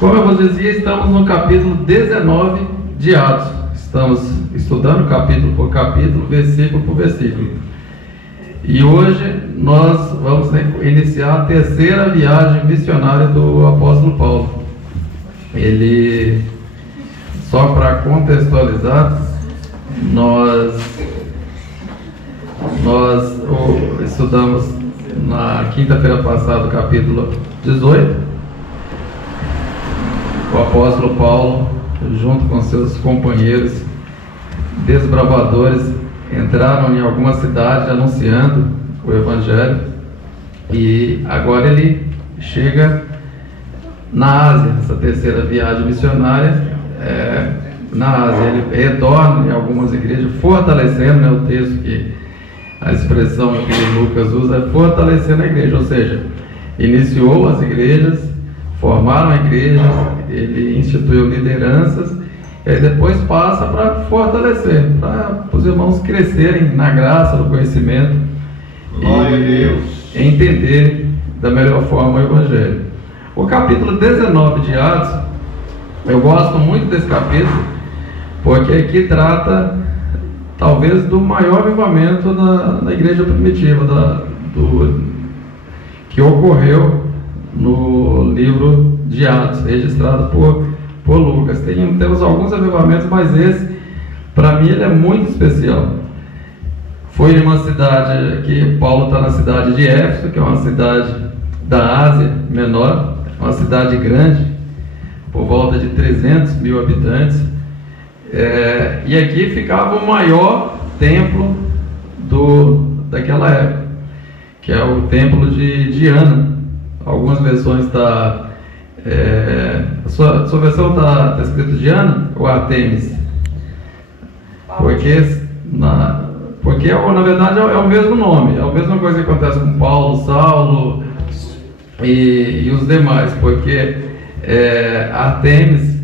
Como eu vos dizia, estamos no capítulo 19 de Atos. Estamos estudando capítulo por capítulo, versículo por versículo. E hoje nós vamos iniciar a terceira viagem missionária do apóstolo Paulo. Ele, só para contextualizar, nós estudamos na quinta-feira passada o capítulo 18. O apóstolo Paulo, junto com seus companheiros desbravadores, entraram em alguma cidade anunciando o Evangelho, e agora ele chega na Ásia, nessa terceira viagem missionária, na Ásia. Ele retorna em algumas igrejas, fortalecendo, o texto que a expressão que Lucas usa é fortalecendo a igreja, ou seja, iniciou as igrejas, formaram igrejas, ele instituiu lideranças, e aí depois passa para fortalecer, para os irmãos crescerem na graça, no conhecimento e entenderem da melhor forma o Evangelho. O capítulo 19 de Atos, eu gosto muito desse capítulo, porque aqui trata talvez do maior avivamento na igreja primitiva, que ocorreu no livro de Atos, registrado por Lucas. Temos alguns avivamentos, mas esse, para mim, ele é muito especial. Foi em uma cidade, que Paulo está na cidade de Éfeso, que é uma cidade da Ásia Menor, uma cidade grande, por volta de 300 mil habitantes, e aqui ficava o maior templo daquela época, que é o templo de Diana. Algumas versões está... a sua versão está escrito Diana ou Artemis? Porque na verdade é o mesmo nome, é a mesma coisa que acontece com Paulo, Saulo e os demais, porque Artemis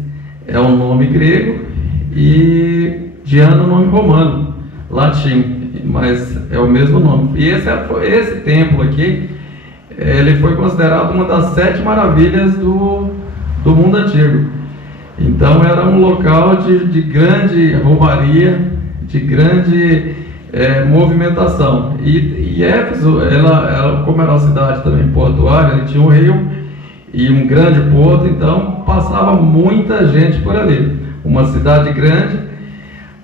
é um nome grego e Diana é um nome romano, latim, mas é o mesmo nome. E esse templo aqui, ele foi considerado uma das 7 maravilhas do mundo antigo. Então era um local de grande romaria, de grande movimentação. E Éfeso, como era uma cidade também portuária, ele tinha um rio e um grande porto, então passava muita gente por ali. Uma cidade grande,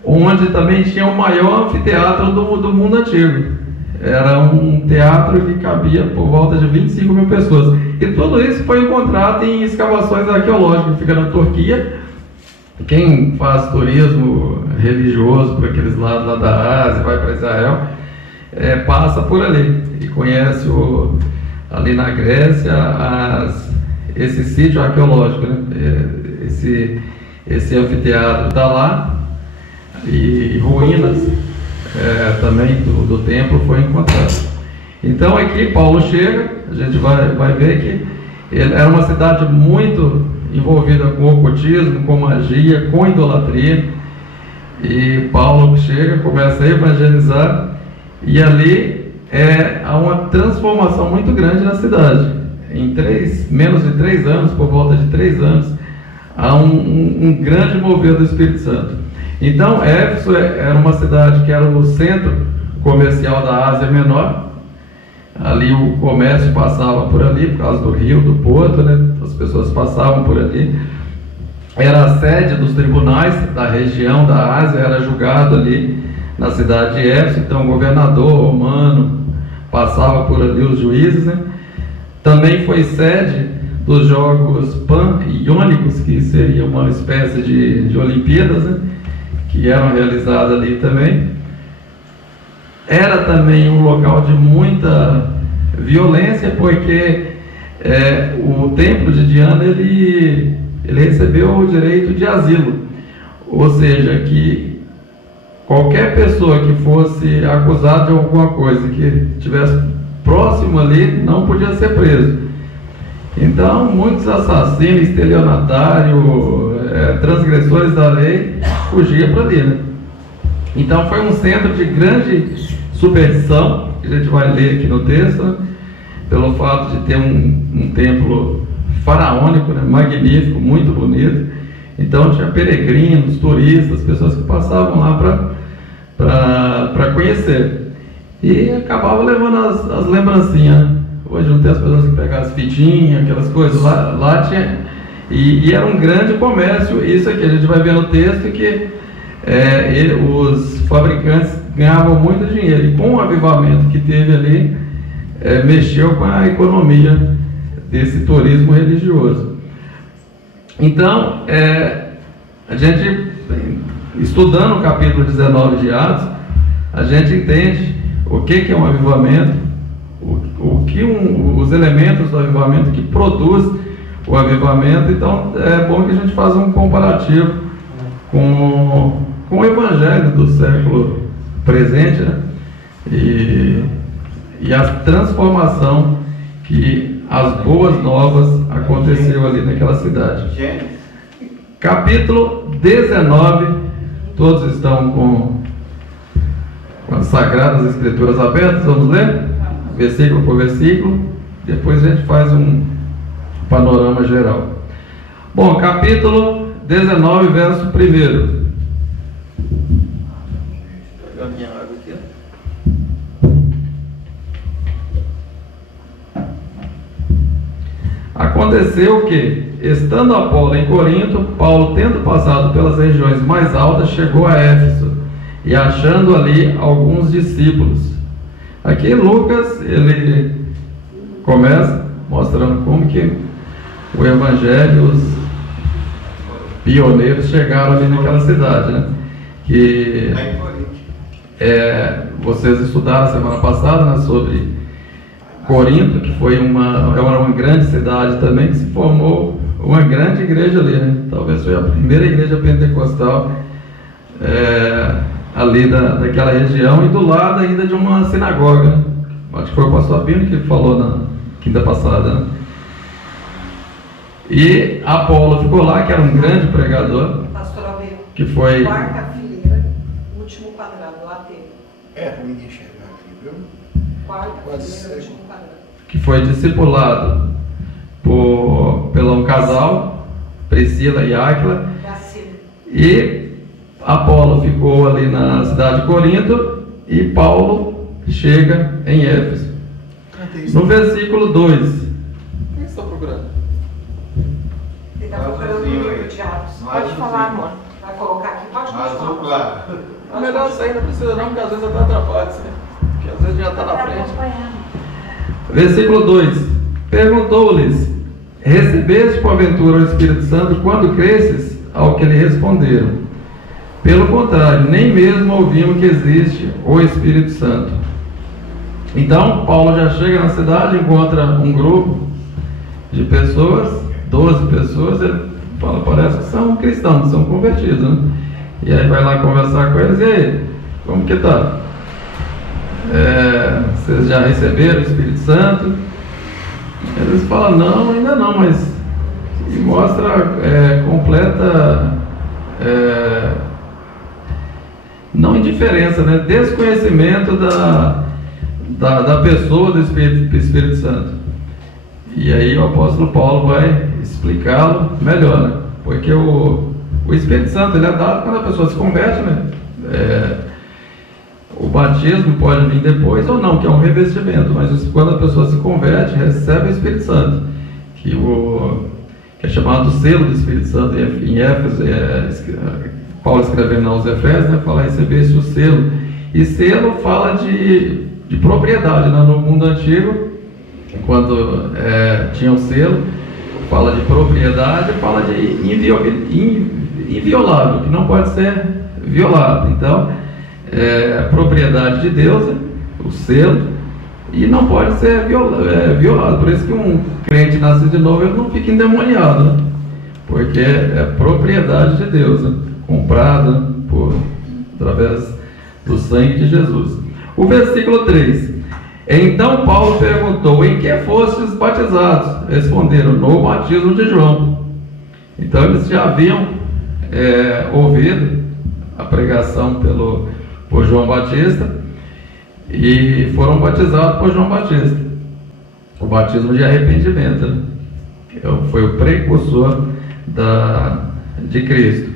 onde também tinha o maior anfiteatro do mundo antigo. Era um teatro que cabia por volta de 25 mil pessoas. E tudo isso foi encontrado em escavações arqueológicas, fica na Turquia. Quem faz turismo religioso por aqueles lados lá da Ásia, vai para Israel, passa por ali e conhece ali na Grécia esse sítio arqueológico, né? Esse anfiteatro está lá, e ruínas também do templo foi encontrado. Então aqui Paulo chega, a gente vai ver que ele era uma cidade muito envolvida com ocultismo, com magia, com idolatria, e Paulo chega, começa a evangelizar, e ali há uma transformação muito grande na cidade. Em menos de 3 anos, por volta de 3 anos, há um grande mover do Espírito Santo. Então, Éfeso era uma cidade que era o centro comercial da Ásia Menor. Ali o comércio passava por ali, por causa do rio, do porto, né? As pessoas passavam por ali. Era a sede dos tribunais da região da Ásia, era julgado ali na cidade de Éfeso. Então, o governador romano passava por ali, os juízes, né? Também foi sede dos Jogos Pan-Iônicos, que seria uma espécie de Olimpíadas, né? Que eram realizadas ali também. Era também um local de muita violência, porque o templo de Diana ele recebeu o direito de asilo, ou seja, que qualquer pessoa que fosse acusada de alguma coisa, que estivesse próximo ali, não podia ser preso. Então muitos assassinos, estelionatários, transgressores da lei fugiam para ali, né? Então foi um centro de grande superstição, que a gente vai ler aqui no texto, né? Pelo fato de ter um templo faraônico, né? Magnífico, muito bonito. Então tinha peregrinos, turistas, pessoas que passavam lá para conhecer. E acabava levando as lembrancinhas. Hoje não tem as pessoas que pegavam as fitinhas, aquelas coisas. Lá tinha. E era um grande comércio. Isso aqui a gente vai ver no texto que os fabricantes ganhavam muito dinheiro. E com o avivamento que teve ali, mexeu com a economia desse turismo religioso. Então, a gente, estudando o capítulo 19 de Atos, a gente entende o que é um avivamento, os elementos do avivamento que produz o avivamento. Então, é bom que a gente faça um comparativo com o evangelho do século presente, né? E a transformação que as boas novas aconteceu ali naquela cidade. Capítulo 19, todos estão com as Sagradas Escrituras abertas, vamos ler? Versículo por versículo, depois a gente faz um panorama geral. Bom, capítulo 19, verso 1. Aconteceu que, estando Apolo em Corinto, Paulo, tendo passado pelas regiões mais altas, chegou a Éfeso, e achando ali alguns discípulos. Aqui Lucas, ele começa mostrando como que o evangelho, os pioneiros chegaram ali naquela cidade, né? Que vocês estudaram semana passada, né, sobre Corinto, que foi era uma grande cidade também, que se formou uma grande igreja ali, né? Talvez foi a primeira igreja pentecostal ali daquela região, e do lado ainda de uma sinagoga, né? Acho que foi o pastor Abino que falou na quinta passada, né? E Apolo ficou lá, que era um grande pregador. Pastor Abino, que foi quarta fileira, último quadrado, lá teve. Para ninguém chegar aqui, viu? Quarta fileira, último quadrado. Que foi discipulado pelo um casal, Priscila e Áquila. E Apolo ficou ali na cidade de Corinto, e Paulo chega em Éfeso. No versículo 2. O que você está procurando? Ele está procurando o livro de Atos. Pode falar, amor. Vai colocar aqui, pode continuar. É melhor sair, não precisa não, porque às vezes até atrapalha, né? Porque às vezes já está na frente. Versículo 2: Perguntou-lhes: recebeste porventura o Espírito Santo quando cresces? Ao que lhe responderam: pelo contrário, nem mesmo ouvimos que existe o Espírito Santo. Então Paulo já chega na cidade, encontra um grupo de pessoas, 12 pessoas. Ele fala: parece que são cristãos, são convertidos, né? E aí vai lá conversar com eles: e aí, como que tá? Vocês já receberam o Espírito Santo? Eles falam: não, ainda não, mas e mostra completa não indiferença, né? Desconhecimento da pessoa do Espírito Santo. E aí o apóstolo Paulo vai explicá-lo melhor, né? Porque o Espírito Santo, ele é dado quando a pessoa se converte, né? O batismo pode vir depois ou não, que é um revestimento, mas quando a pessoa se converte, recebe o Espírito Santo, que é chamado selo do Espírito Santo. Em Éfeso, Paulo escrevendo aos Efésios, né, fala: recebeste o selo. E selo fala de propriedade, né? No mundo antigo, quando tinha o selo, fala de propriedade, fala de inviolável, que não pode ser violado. Então, propriedade de Deus, o selo, e não pode ser violado. Por isso que um crente nascido de novo, ele não fica endemoniado, né? Porque é propriedade de Deus, né? Comprada através do sangue de Jesus. O versículo 3: então Paulo perguntou: em que fostes batizados? Responderam: no batismo de João. Então eles já haviam ouvido a pregação por João Batista, e foram batizados por João Batista. O batismo de arrependimento, né? foi o precursor de Cristo.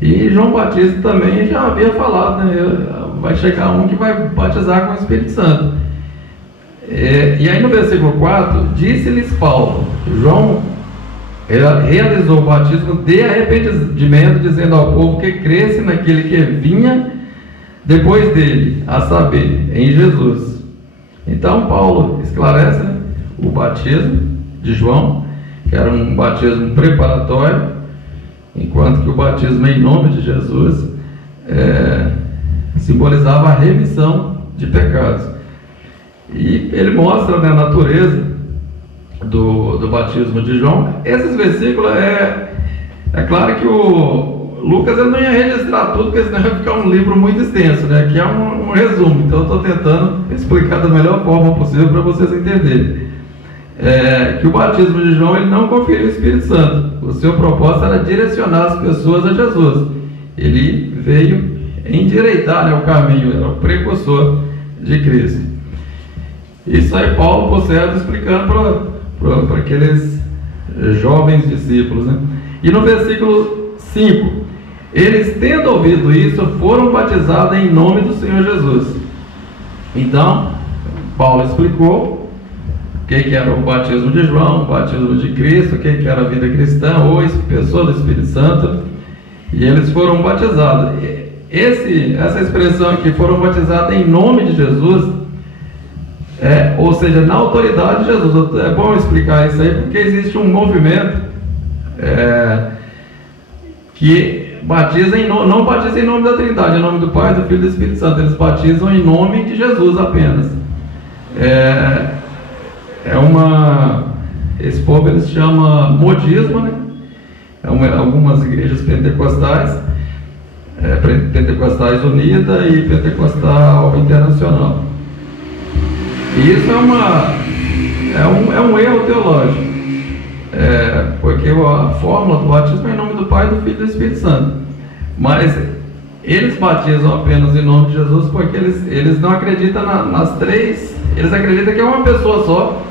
E João Batista também já havia falado, né? Vai chegar um que vai batizar com o Espírito Santo. E aí no versículo 4, disse-lhes Paulo, João realizou o batismo de arrependimento, dizendo ao povo que cresce naquele que vinha depois dele, a saber, em Jesus. Então Paulo esclarece, né, o batismo de João, que era um batismo preparatório, enquanto que o batismo em nome de Jesus simbolizava a remissão de pecados. E ele mostra, né, a natureza do batismo de João. Esses versículos, é claro que o Lucas ele não ia registrar tudo, porque senão ia ficar um livro muito extenso, né? Aqui é um resumo, então eu estou tentando explicar da melhor forma possível para vocês entenderem. Que o batismo de João ele não conferiu o Espírito Santo. O seu propósito era direcionar as pessoas a Jesus. Ele veio endireitar, né, o caminho, era o precursor de Cristo. Isso aí Paulo, por certo, explicando para aqueles jovens discípulos, né? E no versículo 5, eles tendo ouvido isso, foram batizados em nome do Senhor Jesus. Então, Paulo explicou o que era o batismo de João, o batismo de Cristo, o que era a vida cristã, ou pessoa do Espírito Santo, e eles foram batizados. Essa expressão aqui, foram batizados em nome de Jesus, ou seja, na autoridade de Jesus. É bom explicar isso aí, porque existe um movimento que batiza não batiza em nome da Trindade, em nome do Pai, do Filho e do Espírito Santo. Eles batizam em nome de Jesus apenas. Esse povo eles chamam modismo, né? Algumas igrejas pentecostais, Pentecostais Unida e Pentecostal Internacional. E isso é um erro teológico, porque a fórmula do batismo é em nome do Pai, do Filho e do Espírito Santo. Mas eles batizam apenas em nome de Jesus porque eles não acreditam nas três. Eles acreditam que é uma pessoa só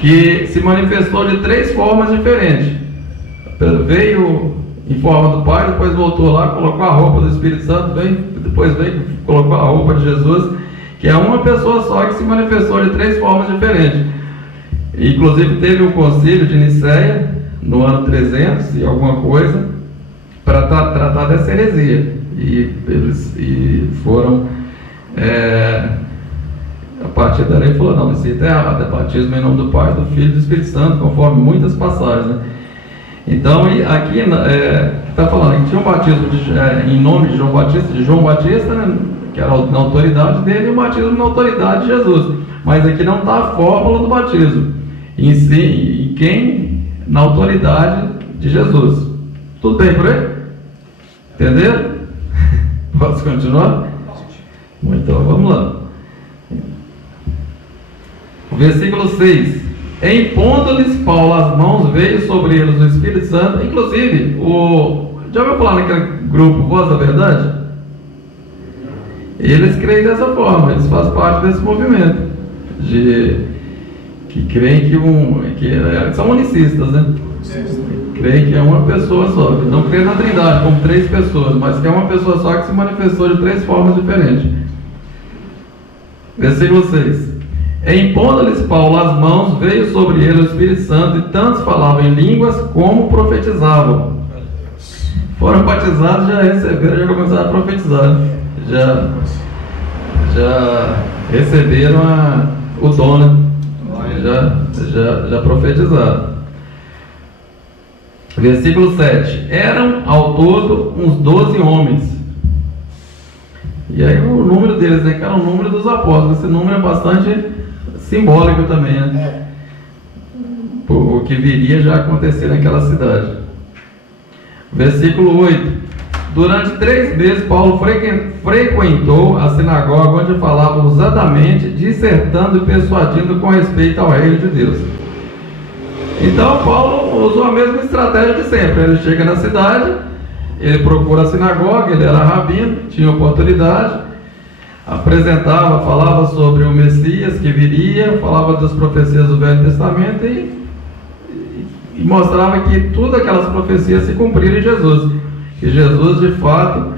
que se manifestou de três formas diferentes. Veio em forma do Pai, depois voltou lá, colocou a roupa do Espírito Santo, depois veio, colocou a roupa de Jesus, que é uma pessoa só que se manifestou de três formas diferentes. Inclusive teve um concílio de Nicéia no ano 300 e alguma coisa para tratar dessa heresia, e eles foram a partir dali falou, não, isso está errado, é batismo em nome do Pai, do Filho e do Espírito Santo, conforme muitas passagens, né? Então aqui está falando que tinha um batismo em nome de João Batista, né, que era na autoridade dele, e o batismo na autoridade de Jesus. Mas aqui não está a fórmula do batismo em si, em quem? Na autoridade de Jesus. Tudo bem por aí? Entenderam? Posso continuar? Então vamos lá. Versículo 6. Impondo-lhes Paulo as mãos, veio sobre eles o Espírito Santo. Inclusive, já ouviu falar naquele grupo Voz da Verdade? Eles creem dessa forma, eles fazem parte desse movimento que creem que são unicistas, né? Creem que é uma pessoa só, não creem na Trindade como três pessoas, mas que é uma pessoa só que se manifestou de três formas diferentes. Versículo 6. Impondo-lhes Paulo as mãos, veio sobre ele o Espírito Santo, e tantos falavam em línguas como profetizavam. Foram batizados, já receberam, já começaram a profetizar. Já receberam o dom, né? Já profetizaram. Versículo 7. Eram ao todo uns 12 homens. E aí o número deles, né, que era o número dos apóstolos. Esse número é bastante simbólico também, né? O que viria já a acontecer naquela cidade. Versículo 8. Durante 3 meses Paulo frequentou a sinagoga, onde falava ousadamente, dissertando e persuadindo com respeito ao reino de Deus. Então Paulo usou a mesma estratégia de sempre. Ele chega na cidade, ele procura a sinagoga, ele era rabino, tinha oportunidade, apresentava, falava sobre o Messias que viria, falava das profecias do Velho Testamento e e mostrava que todas aquelas profecias se cumpriram em Jesus, que Jesus de fato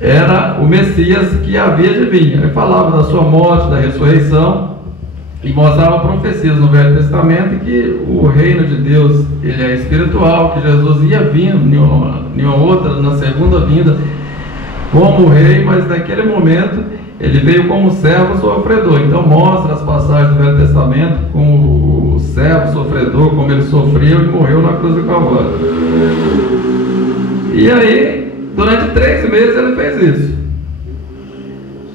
era o Messias que havia de vir. Ele falava da sua morte, da ressurreição, e mostrava profecias no Velho Testamento que o reino de Deus ele é espiritual, que Jesus ia vir em uma outra, na segunda vinda, como rei, mas naquele momento ele veio como servo sofredor. Então mostra as passagens do Velho Testamento como o servo sofredor, como ele sofreu e morreu na cruz do Calvário. E aí, durante 3 meses ele fez isso.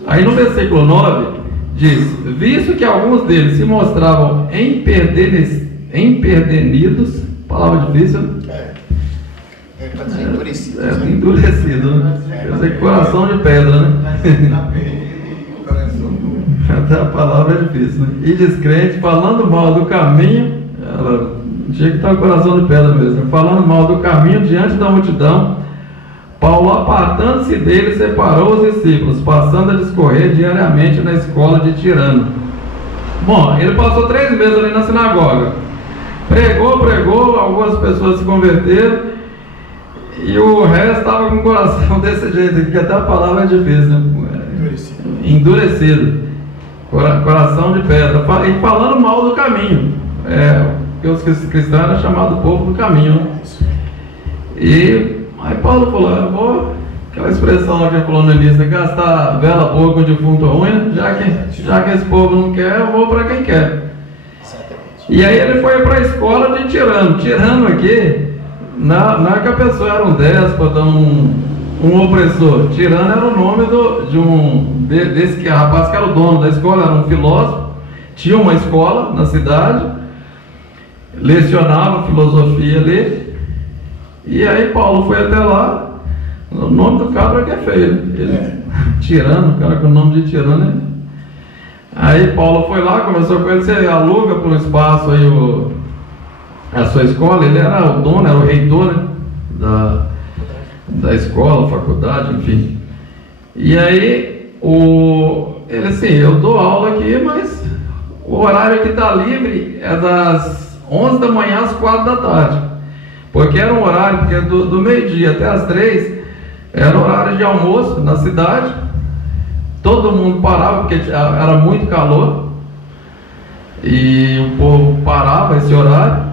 Aí no versículo 9 diz: visto que alguns deles se mostravam empedernidos, palavra difícil, né? Para dizer endurecido. Endurecido, né? Quer dizer, coração de pedra, né? Até a palavra é difícil, né? E descrente, falando mal do caminho, ela tinha que estar com o coração de pedra mesmo, falando mal do caminho diante da multidão, Paulo, apartando-se dele, separou os discípulos, passando a discorrer diariamente na escola de Tirano. Bom, ele passou 3 meses ali na sinagoga, pregou, algumas pessoas se converteram, e o resto estava com o coração desse jeito aqui, que até a palavra é difícil, né? Endurecido, coração de pedra, e falando mal do caminho, porque os cristãos eram chamados povo do caminho, né? E aí Paulo falou: aquela expressão lá que ele falou no início, gastar vela boa com defunto ruim, já que esse povo não quer, eu vou para quem quer. E aí ele foi para a escola de Tirano. Tirano aqui, não é que a pessoa era um déspota, um opressor. Tirano era o nome desse rapaz que era o dono da escola, era um filósofo, tinha uma escola na cidade, lecionava filosofia ali. E aí Paulo foi até lá. O nome do cabra que é feio, Tirano, o cara com o nome de Tirano, né? Aí Paulo foi lá, conversou com ele: você aluga por um espaço aí a sua escola? Ele era o dono, era o reitor, né? da escola, faculdade, enfim. E aí ele assim: eu dou aula aqui, mas o horário que está livre é das 11 da manhã às 4 da tarde. Porque era um horário, porque do meio-dia até às 3 era horário de almoço na cidade. Todo mundo parava porque era muito calor e o povo parava esse horário.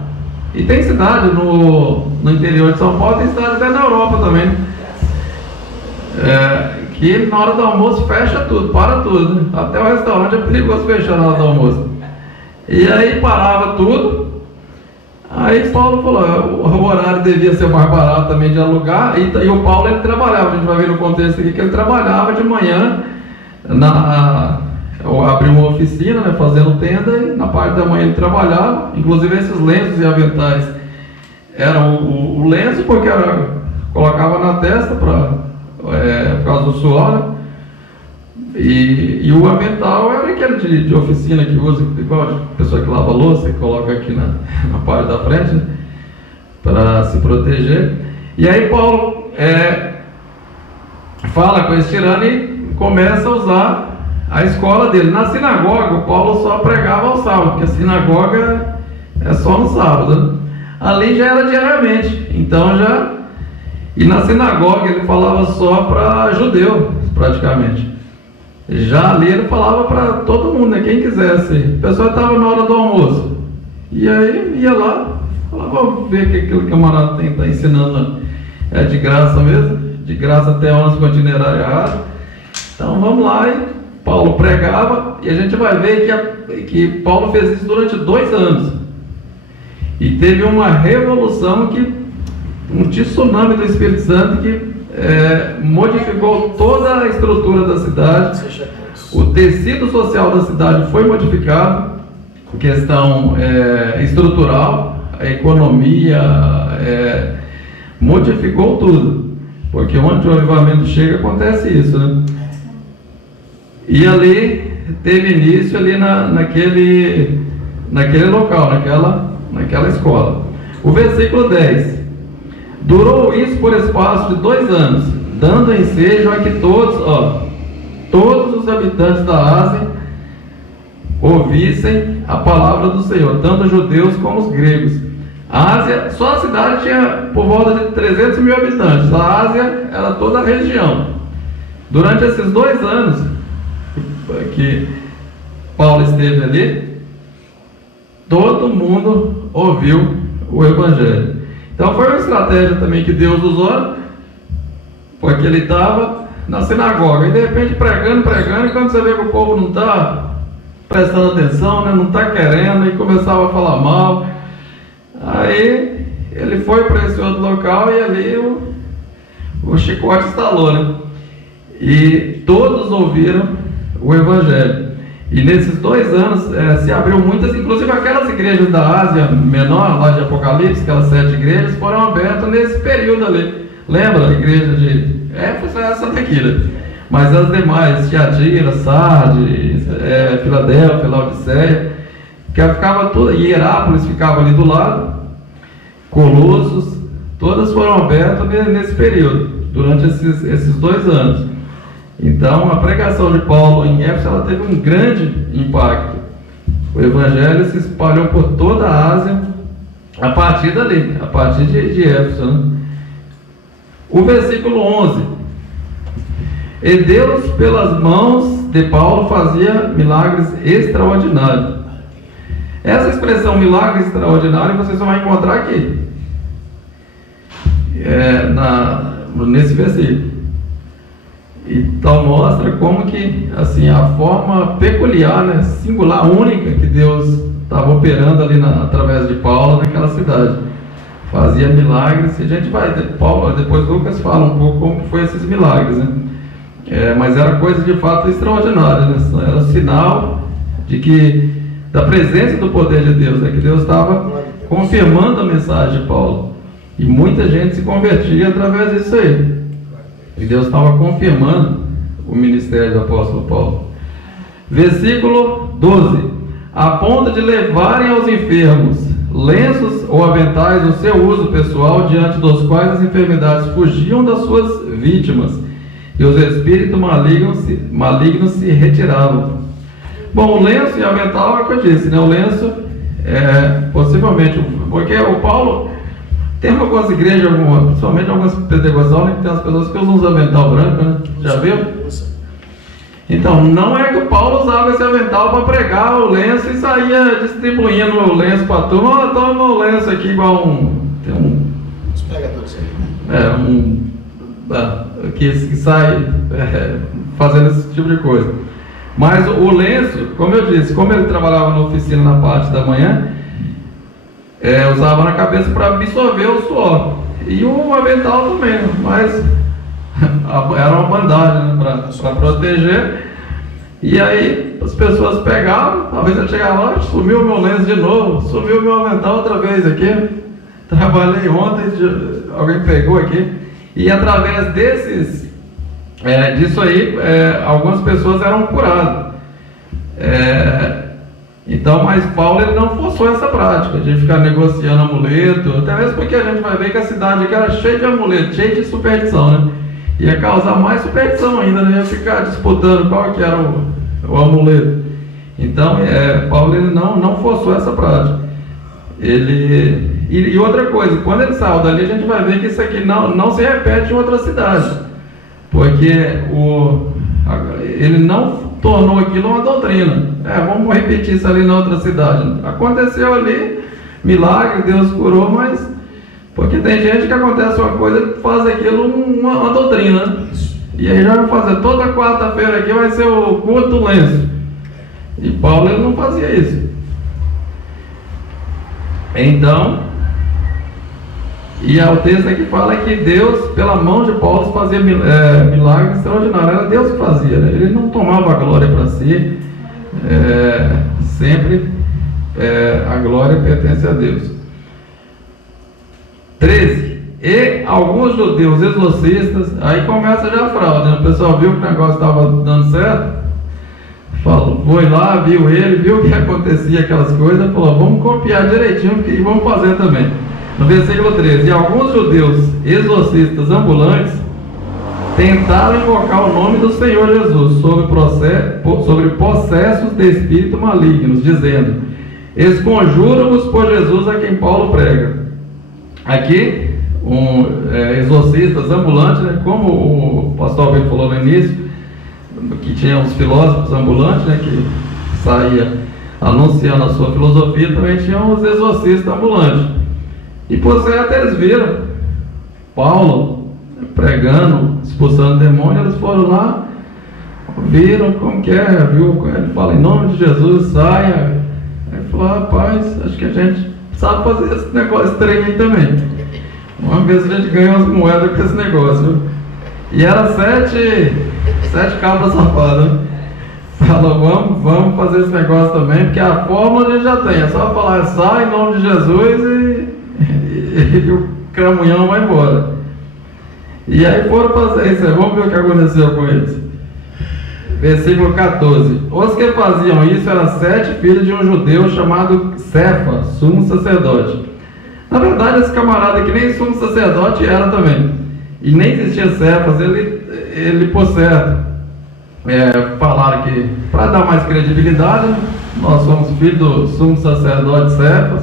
E tem cidade no interior de São Paulo, tem cidade até na Europa também, que na hora do almoço fecha tudo, para tudo, né? Até o restaurante é perigoso fechar na hora do almoço. E aí parava tudo. Aí Paulo falou: o horário devia ser mais barato também de alugar. E o Paulo, ele trabalhava, a gente vai ver no contexto aqui que ele trabalhava de manhã, abriu uma oficina, né, fazendo tenda, e na parte da manhã ele trabalhava. Inclusive esses lenços e aventais eram o lenço porque colocava na testa por causa do suor, né? E o avental era aquele de oficina que usa, igual a pessoa que lava louça, que coloca aqui na parte da frente, né, para se proteger. E aí Paulo fala com esse tirano e começa a usar a escola dele. Na sinagoga, o Paulo só pregava ao sábado, porque a sinagoga é só no sábado, né? Ali já era diariamente, então e na sinagoga ele falava só para judeu, praticamente. Já ali ele falava para todo mundo, né? Quem quisesse. O pessoal estava na hora do almoço, e aí ia lá, falava: vamos ver o que aquele camarada está ensinando, é de graça mesmo, de graça até onde com itinerário errado. Então vamos lá. E Paulo pregava, e a gente vai ver que Paulo fez isso durante 2 anos, e teve uma revolução, um tsunami do Espírito Santo que modificou toda a estrutura da cidade. O tecido social da cidade foi modificado, questão estrutural, a economia, modificou tudo, porque onde o avivamento chega acontece isso, né? E ali teve início ali naquele local, naquela escola. O versículo 10: durou isso por espaço de 2 anos, dando ensejo a que todos os habitantes da Ásia ouvissem a palavra do Senhor, tanto os judeus como os gregos. A Ásia, só a cidade tinha por volta de 300 mil habitantes. A Ásia era toda a região. Durante esses 2 anos que Paulo esteve ali, todo mundo ouviu o Evangelho. Então foi uma estratégia também que Deus usou, porque ele estava na sinagoga e de repente pregando, e quando você vê que o povo não está prestando atenção, né, não está querendo, e começava a falar mal, aí ele foi para esse outro local e ali o chicote estalou, né? E todos ouviram o Evangelho. E nesses 2 anos se abriu muitas, inclusive aquelas igrejas da Ásia Menor, lá de Apocalipse, aquelas 7 igrejas, foram abertas nesse período ali. Lembra a igreja de Éfeso? Essa daqui, né? Mas as demais, Tiatira, Sardes, Filadélfia, Laodiceia, que ficava tudo, Hierápolis ficava ali do lado, Colossos, todas foram abertas nesse período, durante esses 2 anos. Então a pregação de Paulo em Éfeso, ela teve um grande impacto. O Evangelho se espalhou por toda a Ásia a partir dali, a partir de Éfeso, né? O versículo 11: e Deus pelas mãos de Paulo fazia milagres extraordinários. Essa expressão milagre extraordinário vocês vão encontrar aqui, nesse versículo. Então mostra como que, assim, a forma peculiar, né, singular, única que Deus estava operando ali através de Paulo naquela cidade. Fazia milagres, e a gente vai, depois Lucas fala um pouco como que foi esses milagres, né? Mas era coisa de fato extraordinária, né? Era sinal da presença do poder de Deus, né? Que Deus estava confirmando a mensagem de Paulo. E muita gente se convertia através disso aí. E Deus estava confirmando o ministério do apóstolo Paulo. Versículo 12: a ponto de levarem aos enfermos lenços ou aventais do seu uso pessoal, diante dos quais as enfermidades fugiam das suas vítimas, e os espíritos malignos se retiravam. Bom, o lenço e o avental é o que eu disse, né? O lenço possivelmente, porque o Paulo tem algumas igrejas, principalmente algumas pentecostais, né, que tem as pessoas que usam uns avental branco, né? Já viu? Então, não é que o Paulo usava esse avental para pregar o lenço e saía distribuindo o lenço para a turma. Toma o lenço aqui igual tem os pregadores aí. Que sai fazendo esse tipo de coisa. Mas o lenço, como eu disse, como ele trabalhava na oficina na parte da manhã, usava na cabeça para absorver o suor. E o avental também, mas era uma bandagem, né, para proteger. E aí as pessoas pegavam, talvez eu chegava lá, sumiu o meu lenço de novo, sumiu o meu avental outra vez aqui, trabalhei ontem, alguém pegou aqui. E através disso aí, algumas pessoas eram curadas. Então, mas Paulo ele não forçou essa prática de ficar negociando amuleto, até mesmo porque a gente vai ver que a cidade aqui era cheia de amuleto, cheia de superstição, né? Ia causar mais superstição ainda, né? Ia ficar disputando qual que era o amuleto. Então, Paulo ele não forçou essa prática. E outra coisa, quando ele saiu dali, a gente vai ver que isso aqui não se repete em outra cidade, porque ele não tornou aquilo uma doutrina. Vamos repetir isso ali na outra cidade. Aconteceu ali, milagre, Deus curou, mas porque tem gente que acontece uma coisa e faz aquilo uma doutrina. E aí já vai fazer toda quarta-feira aqui, vai ser o culto do lenço. E Paulo ele não fazia isso. Então, e o texto aqui fala que Deus, pela mão de Paulo, fazia milagres extraordinários. Era Deus que fazia, né? Ele não tomava a glória para si. Sempre a glória pertence a Deus. 13. E alguns judeus exorcistas, aí começa já a fraude, né? O pessoal viu que o negócio estava dando certo, foi lá, viu o que acontecia, aquelas coisas, falou, vamos copiar direitinho e vamos fazer também. No versículo 13: e alguns judeus exorcistas ambulantes tentaram invocar o nome do Senhor Jesus sobre possessos de espíritos malignos, dizendo: esconjuro-vos por Jesus a quem Paulo prega. aqui, exorcistas ambulantes, né? Como o pastor Alberto falou no início, que tinha os filósofos ambulantes, né? Que saía anunciando a sua filosofia, também tinha os exorcistas ambulantes. E por certo eles viram Paulo pregando, expulsando demônios, eles foram lá, viram como que é, viu? Ele fala em nome de Jesus, saia. Aí falou, rapaz, acho que a gente sabe fazer esse negócio, esse trem aí também. Uma vez a gente ganhou umas moedas com esse negócio, viu? E era sete cabras safadas. Falou, vamos fazer esse negócio também, porque a fórmula a gente já tem, é só falar, sai em nome de Jesus e o cramunhão vai embora. E aí foram fazer isso, vamos ver o que aconteceu com eles. Versículo 14. Os que faziam isso eram 7 filhos de um judeu chamado Cefa, sumo sacerdote. Na verdade, esse camarada aqui nem sumo sacerdote era também. E nem existia Cefas, ele por certo. Falaram que, para dar mais credibilidade, nós somos filhos do sumo sacerdote Cefas.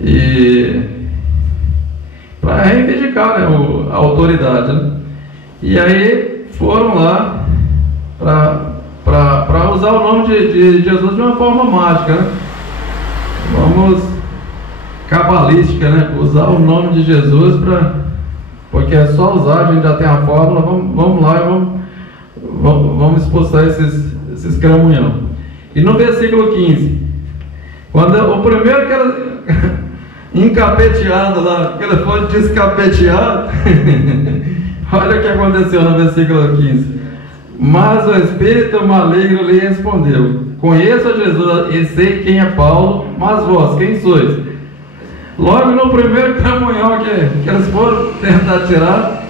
E para reivindicar, né, a autoridade. Né? E aí foram lá para usar o nome de Jesus de uma forma mágica, né? Vamos cabalística, né? Usar o nome de Jesus porque é só usar, a gente já tem a fórmula, vamos lá e vamos expulsar esses cramunhão. E no versículo 15, quando o primeiro que era encapeteado lá, que ele foi descapeteado, olha o que aconteceu no versículo 15. Mas o espírito maligno lhe respondeu: conheço a Jesus e sei quem é Paulo, mas vós, quem sois? Logo no primeiro cramunhão que eles foram tentar tirar,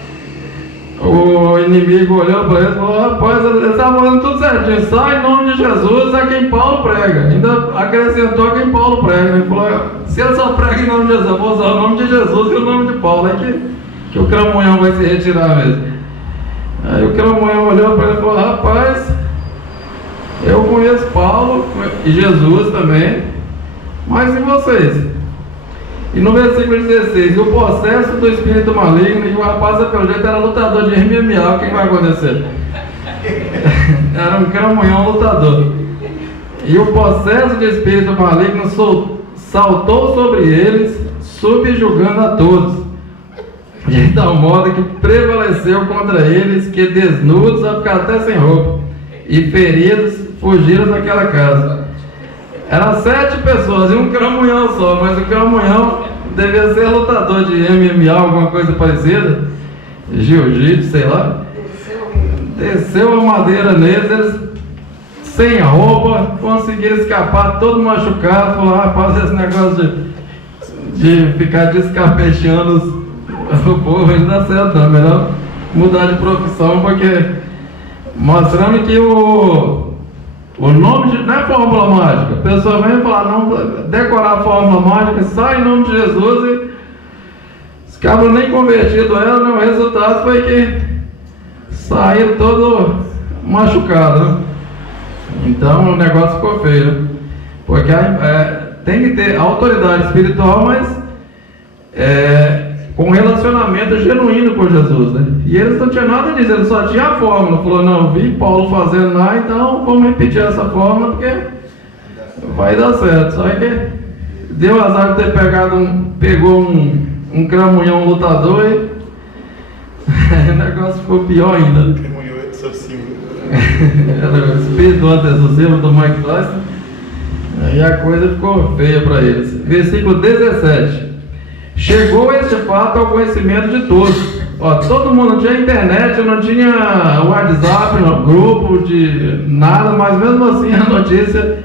o inimigo olhou para eles e falou: rapaz, eles estavam falando tudo certinho, sai em nome de Jesus, é quem Paulo prega. Ainda acrescentou quem Paulo prega. Ele falou: se ele só prega em nome de Jesus, eu vou usar o nome de Jesus e o nome de Paulo, é que o cramunhão vai se retirar mesmo. Aí o cramunhão olhou para ele e falou: rapaz, eu conheço Paulo e Jesus também, mas e vocês? E no versículo 16, o possesso do espírito maligno, e o rapaz pelo jeito era lutador de MMA, o que vai acontecer? Era um cramunhão lutador. E o possesso do espírito maligno saltou sobre eles, subjugando a todos, de tal modo que prevaleceu contra eles, que desnudos a ficar até sem roupa, e feridos fugiram daquela casa. Eram 7 pessoas e um cramunhão só, mas o cramunhão devia ser lutador de MMA, alguma coisa parecida, jiu-jitsu, sei lá. Desceu a madeira neles, eles sem roupa, conseguiram escapar, todo machucado. Falou: rapaz, esse negócio de ficar descapeteando o povo não dá certo não, melhor mudar de profissão, porque mostrando que o nome não é fórmula mágica. A pessoa vem falar, não, decorar a fórmula mágica, sai em nome de Jesus e os cabos nem convertidos ela, né? O resultado foi que saíram todo machucado, né? Então o negócio ficou feio, porque tem que ter autoridade espiritual, mas com um relacionamento genuíno com Jesus, né? E eles não tinham nada disso, eles só tinham a fórmula. Falou: não, vi Paulo fazendo lá, então vamos repetir essa fórmula, porque vai dar certo. Só que deu azar de ter pegou um cramunhão lutador e o negócio ficou pior ainda. Cramunhão exorcismo. Era o espírito do exorcismo do Mike Tyson. Aí a coisa ficou feia para eles. Versículo 17. Chegou esse fato ao conhecimento de todos. Todo mundo não tinha internet, não tinha WhatsApp, grupo de nada, mas mesmo assim a notícia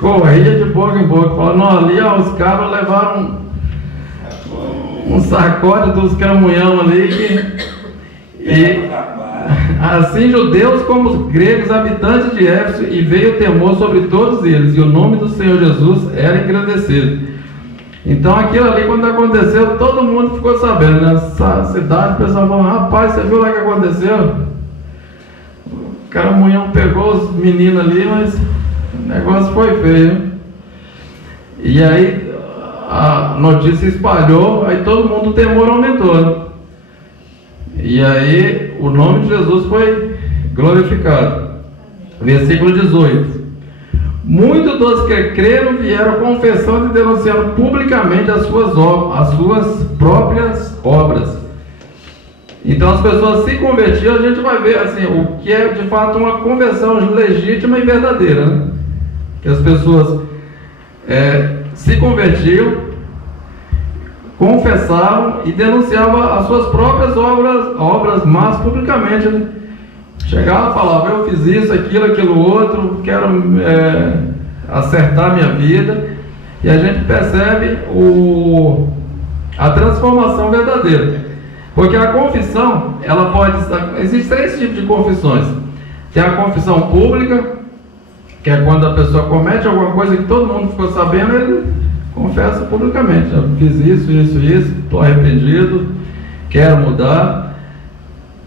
corria de boca em boca. Falando: ali os caras levaram um sacode dos cramunhão ali. E assim judeus como os gregos, habitantes de Éfeso, e veio o temor sobre todos eles, e o nome do Senhor Jesus era engrandecido. Então aquilo ali, quando aconteceu, todo mundo ficou sabendo, né? Nessa cidade, o pessoal falou: rapaz, você viu lá o que aconteceu? O cramunhão pegou os meninos ali, mas o negócio foi feio. E aí a notícia espalhou, aí todo mundo, o temor aumentou, né? E aí o nome de Jesus foi glorificado. Versículo 18. Muitos dos que creram vieram confessando e denunciando publicamente as suas próprias obras. Então as pessoas se convertiam, a gente vai ver assim, o que é de fato uma conversão legítima e verdadeira, né? Que as pessoas se convertiam, confessavam e denunciavam as suas próprias obras más publicamente, né? Chegava e falava, eu fiz isso, aquilo outro, quero acertar minha vida. E a gente percebe a transformação verdadeira. Porque a confissão, ela pode... Existem 3 tipos de confissões. Tem a confissão pública, que é quando a pessoa comete alguma coisa que todo mundo ficou sabendo, ele confessa publicamente. Eu fiz isso, estou arrependido, quero mudar.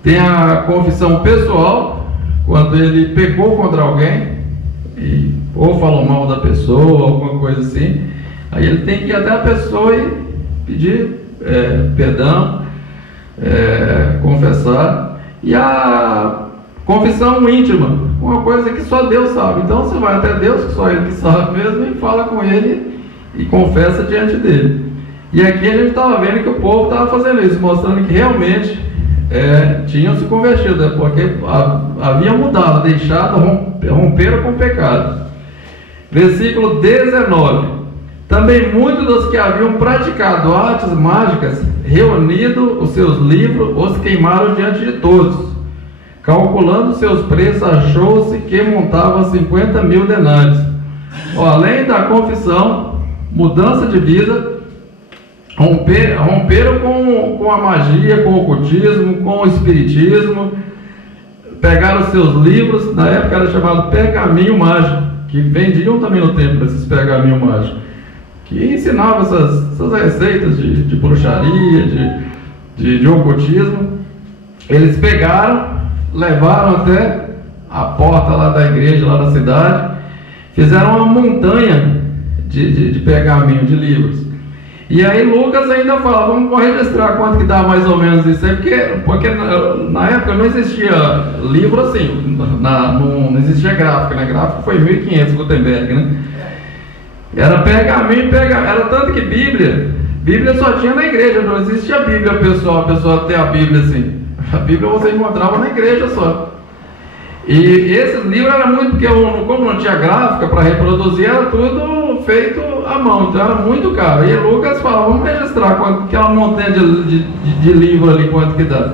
Tem a confissão pessoal, quando ele pecou contra alguém, ou falou mal da pessoa, alguma coisa assim. Aí ele tem que ir até a pessoa e pedir perdão, confessar. E a confissão íntima, uma coisa que só Deus sabe. Então você vai até Deus, que só Ele que sabe mesmo, e fala com Ele e confessa diante dele. E aqui a gente estava vendo que o povo estava fazendo isso, mostrando que realmente tinham se convertido, né? Porque haviam mudado, deixado, romperam com o pecado. Versículo 19. Também muitos dos que haviam praticado artes mágicas, reunido os seus livros, os queimaram diante de todos. Calculando seus preços, achou-se que montava 50.000 denários. Além da confissão, mudança de vida, romperam com a magia, com o ocultismo, com o espiritismo, pegaram os seus livros, na época era chamado pergaminho mágico, que vendiam também no templo esses pergaminhos mágicos, que ensinavam essas receitas de bruxaria, de ocultismo. Eles pegaram, levaram até a porta lá da igreja, lá da cidade, fizeram uma montanha de pergaminho, de livros. E aí Lucas ainda fala, vamos registrar quanto que dá mais ou menos isso aí, porque na época não existia livro assim, não existia gráfica, né? Gráfico foi 1500, Gutenberg, né? Era pergaminho, era tanto que Bíblia só tinha na igreja, não existia Bíblia pessoal, a pessoa ter a Bíblia assim. A Bíblia você encontrava na igreja só. E esses livros eram muito, porque como não tinha gráfica para reproduzir, era tudo feito à mão, então era muito caro. E Lucas fala, vamos registrar quanto que é uma montanha de livro ali, quanto que dá.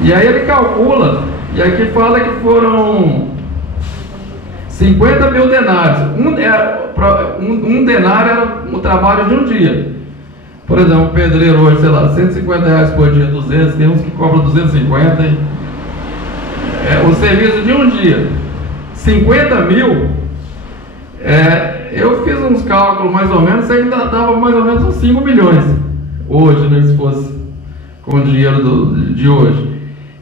E aí ele calcula, e aqui fala que foram 50.000 denários. Um denário era o trabalho de um dia. Por exemplo, um pedreiro hoje, sei lá, R$150 por dia, 200, tem uns que cobram 250. O serviço de um dia, 50.000, eu fiz uns cálculos mais ou menos, ainda dava mais ou menos uns 5 milhões hoje, né, se fosse com o dinheiro de hoje.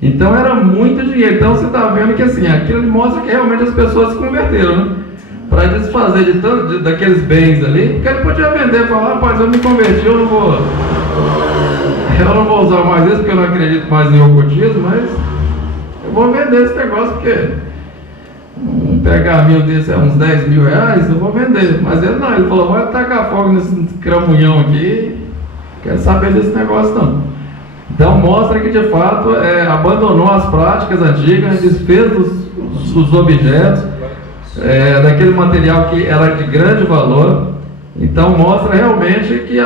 Então era muito dinheiro. Então você está vendo que assim, aquilo mostra que realmente as pessoas se converteram, né? Para desfazer daqueles bens ali, porque ele podia vender e falar, rapaz, eu me converti, eu não vou usar mais isso, porque eu não acredito mais em ocultismo, mas eu vou vender esse negócio, porque um pergaminho desse é uns R$10.000, eu vou vender. Mas ele não, ele falou, vai tacar fogo nesse cramunhão aqui, quero saber desse negócio não. Então mostra que de fato abandonou as práticas antigas, desfez os objetos, daquele material que era de grande valor. Então mostra realmente que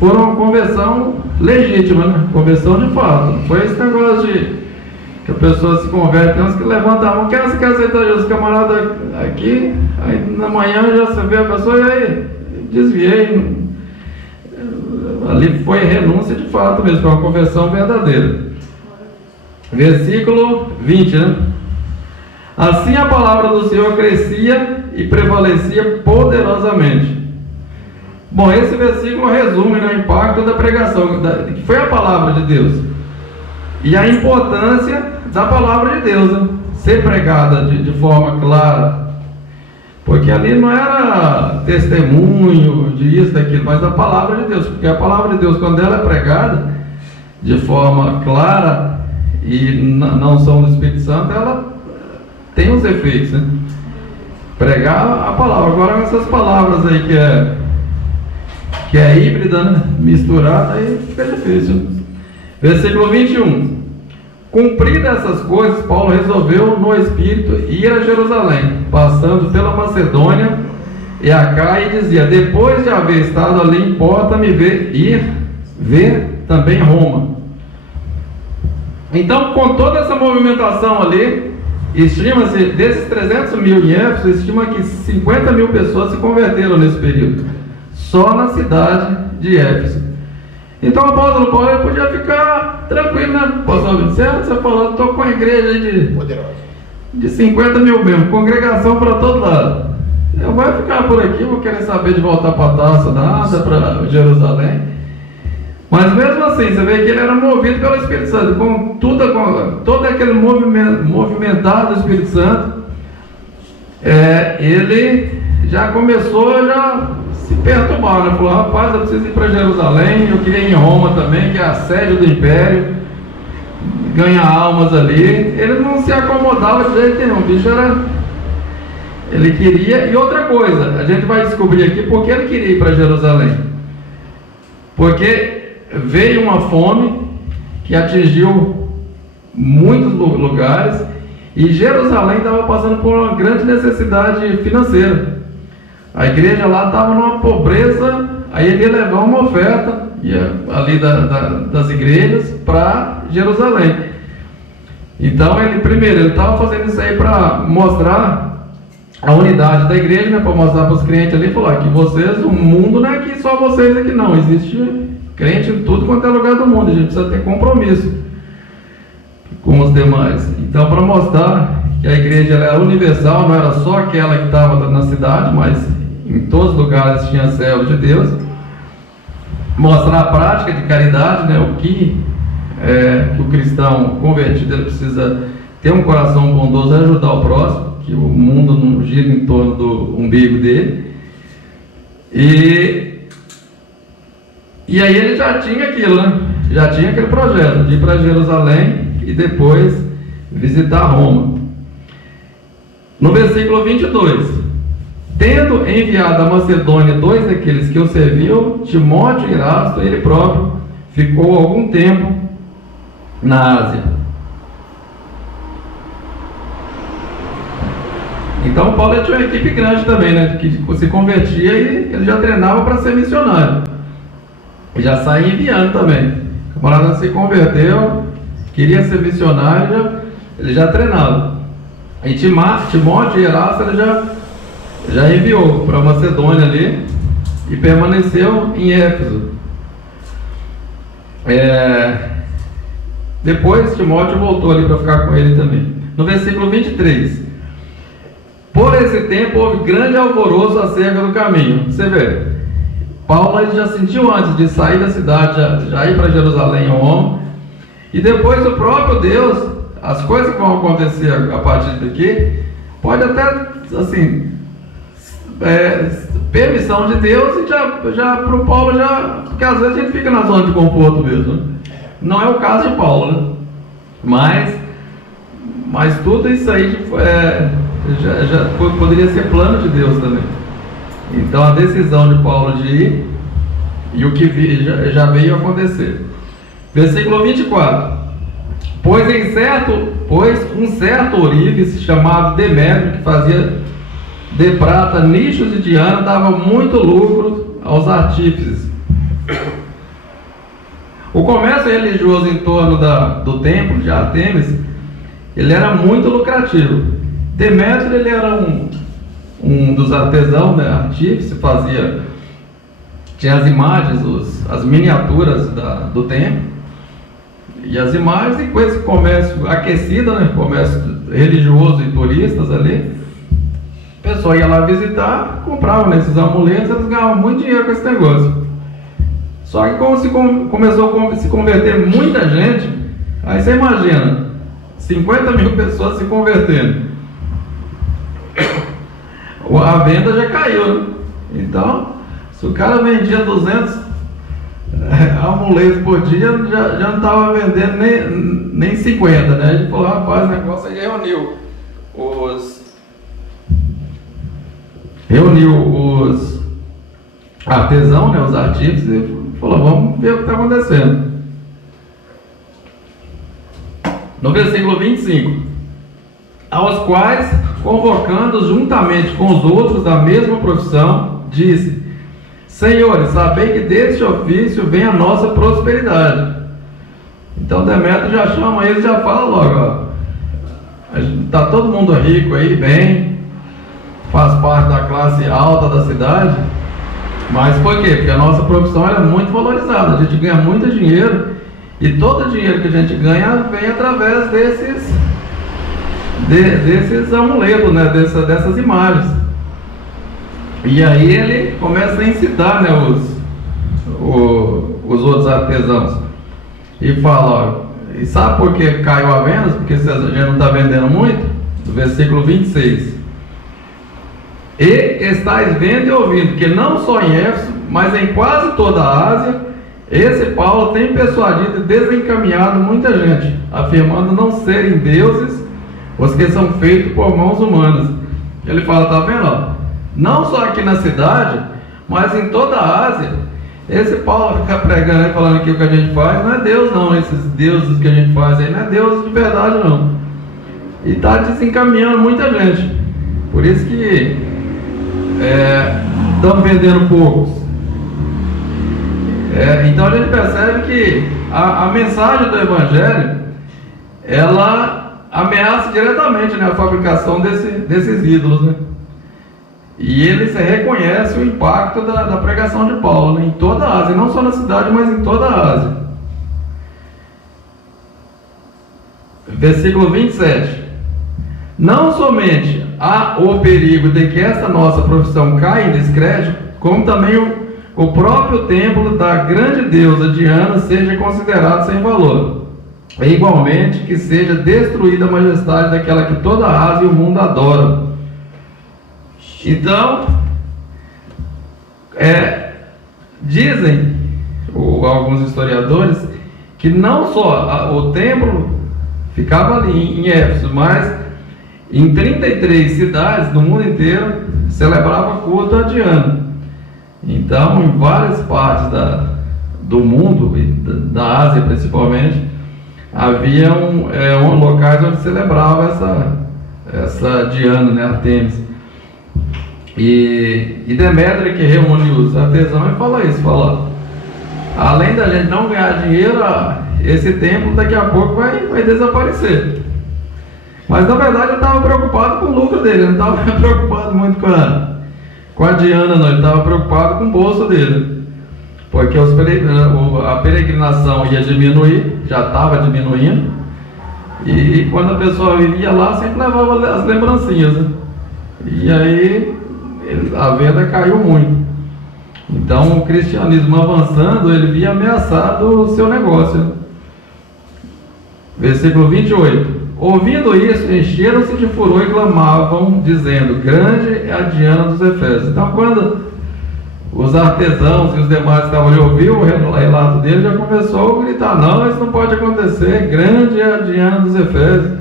foi uma conversão legítima, né? Conversão de fato. Não foi esse negócio que a pessoa se converte, tem uns que levantam a mão, quer aceitar Jesus, camarada aqui, aí na manhã já você vê a pessoa, e aí, desviei. Ali foi renúncia de fato mesmo, foi uma conversão verdadeira. Versículo 20, né? Assim a palavra do Senhor crescia e prevalecia poderosamente. Bom, esse versículo resume, né, o impacto da pregação, que foi a palavra de Deus. E a importância da palavra de Deus, né? Ser pregada de forma clara. Porque ali não era testemunho disso, daquilo, mas da palavra de Deus. Porque a palavra de Deus, quando ela é pregada de forma clara e na unção do Espírito Santo, ela tem os efeitos, né? Pregar a palavra. Agora essas palavras aí que é híbrida, né? Misturada, aí fica difícil. Versículo 21. Cumpridas essas coisas, Paulo resolveu no Espírito ir a Jerusalém, passando pela Macedônia e Acaia, e dizia: depois de haver estado ali, importa-me ver também Roma. Então, com toda essa movimentação ali, estima-se, desses 300 mil em Éfeso, estima que 50 mil pessoas se converteram nesse período, só na cidade de Éfeso. Então o apóstolo Paulo ele podia ficar tranquilo, né? Apóstolo Vicente, você falou, estou com a igreja aí de 50 mil membros, congregação para todo lado. Eu vou ficar por aqui, vou querer saber de voltar para Tarso, nada, para Jerusalém. Mas mesmo assim, você vê que ele era movido pelo Espírito Santo, com todo aquele movimentado do Espírito Santo, ele já começou a se perturbar, né? Falou: rapaz, eu preciso ir para Jerusalém, eu queria ir em Roma também, que é a sede do Império, ganhar almas ali. Ele não se acomodava de jeito nenhum, o bicho era... Ele queria... E outra coisa, a gente vai descobrir aqui porque ele queria ir para Jerusalém. Porque veio uma fome que atingiu muitos lugares, e Jerusalém estava passando por uma grande necessidade financeira. A igreja lá estava numa pobreza, aí ele ia levar uma oferta ali das igrejas para Jerusalém. Então ele estava fazendo isso aí para mostrar a unidade da igreja, né, para mostrar para os crentes ali, falar que vocês, o mundo não é aqui só vocês aqui não, existe crente em tudo quanto é lugar do mundo, a gente precisa ter compromisso com os demais. Então, para mostrar que a igreja era universal, não era só aquela que estava na cidade, mas em todos os lugares tinha servo de Deus. Mostrar a prática de caridade, né? O que o cristão convertido ele precisa ter um coração bondoso e ajudar o próximo, que o mundo não gira em torno do umbigo dele. E aí ele já tinha aquilo, né? Já tinha aquele projeto de ir para Jerusalém e depois visitar Roma. No versículo 22: tendo enviado a Macedônia 2 daqueles que o serviam, Timóteo e Erasto, ele próprio ficou algum tempo na Ásia. Então Paulo tinha uma equipe grande também, né? Que se convertia e ele já treinava para ser missionário. E já saía enviando também. O camarada se converteu, queria ser missionário, ele já treinava. E Timóteo e Erasto ele já enviou para Macedônia ali e permaneceu em Éfeso. Depois Timóteo voltou ali para ficar com ele também. No versículo 23: por esse tempo houve grande alvoroço acerca do caminho. Você vê, Paulo ele já sentiu antes de sair da cidade, já ir para Jerusalém ou Roma, e depois o próprio Deus, as coisas que vão acontecer a partir daqui, pode até assim, permissão de Deus, e já para o Paulo, porque às vezes a gente fica na zona de conforto mesmo, né? Não é o caso de Paulo, né? Mas tudo isso aí já poderia ser plano de Deus também. Então a decisão de Paulo de ir e o que já veio acontecer. Versículo 24: pois um certo ourives chamado Demétrio, que fazia de prata nichos de Diana, dava muito lucro aos artífices. O comércio religioso em torno do templo de Artemis, ele era muito lucrativo. Demétrio ele era um dos artesãos, né, artífice, tinha as imagens, as miniaturas do templo, e as imagens, e com esse comércio aquecido, né, comércio religioso e turistas ali, o pessoal ia lá visitar, comprava nesses amuletos, eles ganhavam muito dinheiro com esse negócio. Só que como começou a se converter muita gente, aí você imagina, 50 mil pessoas se convertendo. a venda já caiu, né? Então, se o cara vendia 200 amuletos por dia, já não estava vendendo nem 50, né? A gente falou, rapaz, o negócio aí reuniu os artesãos, né, os artífices, e falou, vamos ver o que está acontecendo. No versículo 25, aos quais, convocando juntamente com os outros da mesma profissão, disse: Senhores, sabei que deste ofício vem a nossa prosperidade. Então Demétrio já chama eles, já fala logo, ó, está todo mundo rico aí, bem, faz parte da classe alta da cidade, mas por quê? Porque a nossa profissão é muito valorizada, a gente ganha muito dinheiro, e todo o dinheiro que a gente ganha vem através desses amuletos, né? dessas imagens. E aí ele começa a incitar, né, os outros artesãos, e fala, ó, e sabe por que caiu a venda? Porque a gente não está vendendo muito? No versículo 26, e estáis vendo e ouvindo que não só em Éfeso, mas em quase toda a Ásia, esse Paulo tem persuadido e desencaminhado muita gente, afirmando não serem deuses os que são feitos por mãos humanas. Ele fala, tá vendo, ó, não só aqui na cidade, mas em toda a Ásia, esse Paulo fica pregando e falando que o que a gente faz não é Deus não, esses deuses que a gente faz aí não é Deus de verdade não, e está desencaminhando muita gente. Por isso que estamos vendendo poucos. Então a gente percebe que a mensagem do Evangelho, ela ameaça diretamente, né, a fabricação desses ídolos, né? E eles reconhecem o impacto da pregação de Paulo, né, em toda a Ásia, não só na cidade, mas em toda a Ásia. Versículo 27. Não somente há o perigo de que essa nossa profissão caia em descrédito, como também o próprio templo da grande deusa Diana seja considerado sem valor. E igualmente que seja destruída a majestade daquela que toda a Ásia e o mundo adoram. Então, dizem alguns historiadores que não só o templo ficava ali em Éfeso, mas em 33 cidades do mundo inteiro celebrava culto a Diana. Então, em várias partes do mundo, e da Ásia principalmente, havia locais onde celebrava essa Diana, né, Artemis. E Demétrio, que reúne os artesãos, fala isso, fala, além da gente não ganhar dinheiro, esse templo daqui a pouco vai desaparecer. Mas na verdade ele estava preocupado com o lucro dele, ele não estava preocupado muito com a Diana, não, ele estava preocupado com o bolso dele, porque a peregrinação ia diminuir, já estava diminuindo, e quando a pessoa vivia lá, sempre levava as lembrancinhas, né? E aí a venda caiu muito. Então o cristianismo avançando, ele via ameaçado o seu negócio. Versículo 28. Ouvindo isso, encheram-se de furor e clamavam, dizendo, grande é a Diana dos Efésios. Então quando os artesãos e os demais estavam ali, ouviram o relato dele, já começou a gritar, não, isso não pode acontecer, grande é a Diana dos Efésios.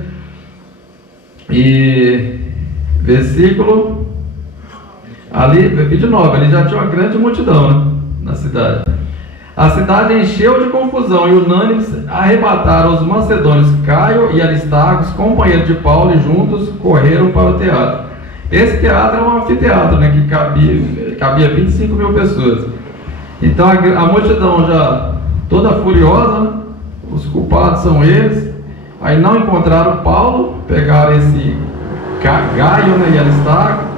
E versículo ali, 29, ali já tinha uma grande multidão, né, na cidade. A cidade encheu de confusão e unânimes arrebataram os macedônios Caio e Aristarco, companheiros de Paulo, e juntos correram para o teatro. Esse teatro é um anfiteatro, né, que cabia 25 mil pessoas. Então a multidão já toda furiosa, né, os culpados são eles. Aí não encontraram Paulo, pegaram esse Gaio, né, e Aristarco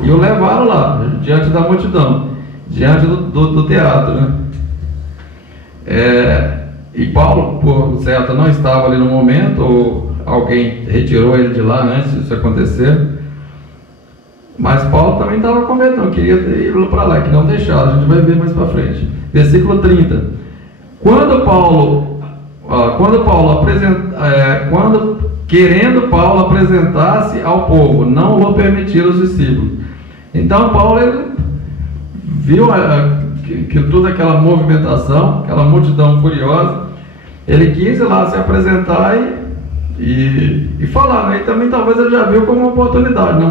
e o levaram lá, diante da multidão, diante do teatro, né? E Paulo, por certo, não estava ali no momento, ou alguém retirou ele de lá antes disso acontecer. Mas Paulo também estava com medo, não queria ir para lá, que não deixaram, a gente vai ver mais para frente. Versículo 30. Querendo Paulo apresentar-se ao povo, não o permitiram os discípulos. Então Paulo ele viu que toda aquela movimentação, aquela multidão furiosa, ele quis ir lá se apresentar e falar, né? E também talvez ele já viu como uma oportunidade, não?